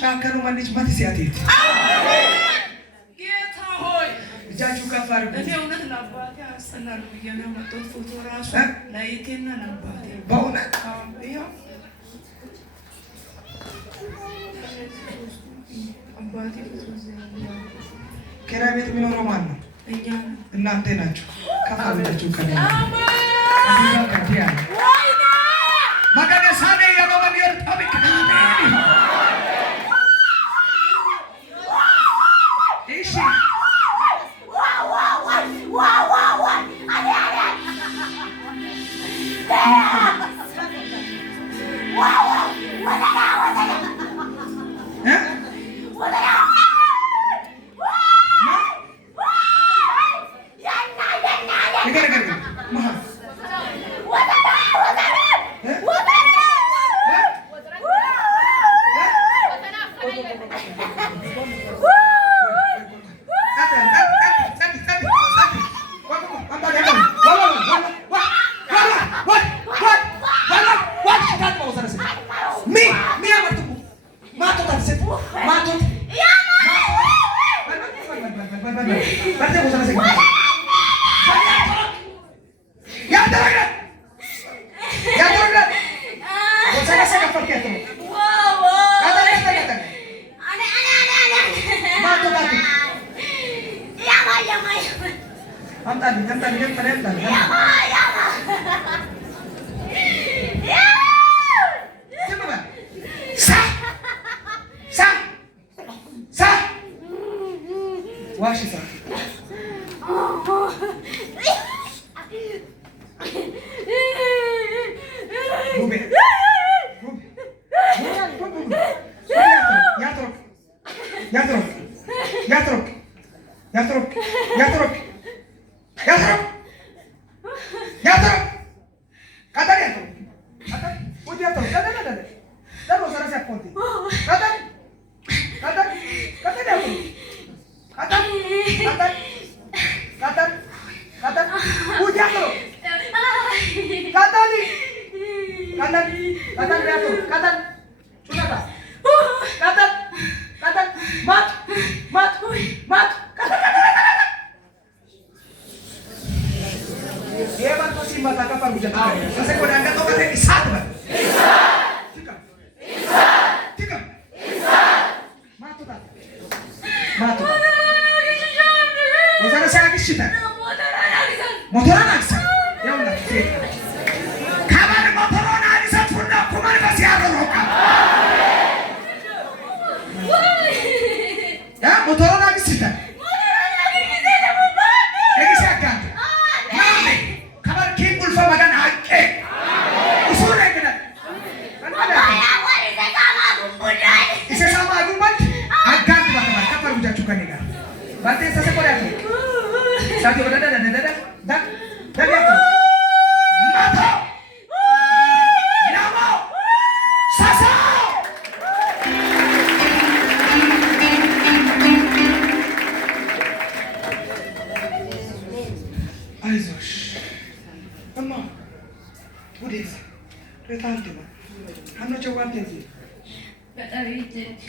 ጫከሩ ማንች ማት ሲያቴት ጌታ ሆይ እጃችሁ ከፍ አድርጉ። እኔ እውነት ለአባቴ አስተናል ብዬ ነው የመጣሁት። ፎቶ ራሱ ለይቴና ለአባቴ በእውነት ይኸው አባቴ ኪራይ ቤት የሚኖረው ማን ነው? እኛ እናንተ ናችሁ። ከፍ አድርጋችሁ ከዲያ መቀነ ሳኔ የበበዲር ታሪክ እሺ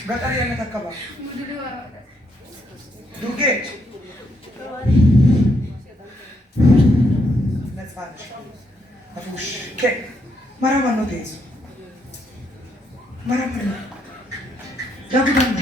ገጠር የት አካባቢ ዱርጌ ነጻነሽ አፉሽ ከ ማራማ ነው ተይዞ ማራማ ነው ዳቡዳን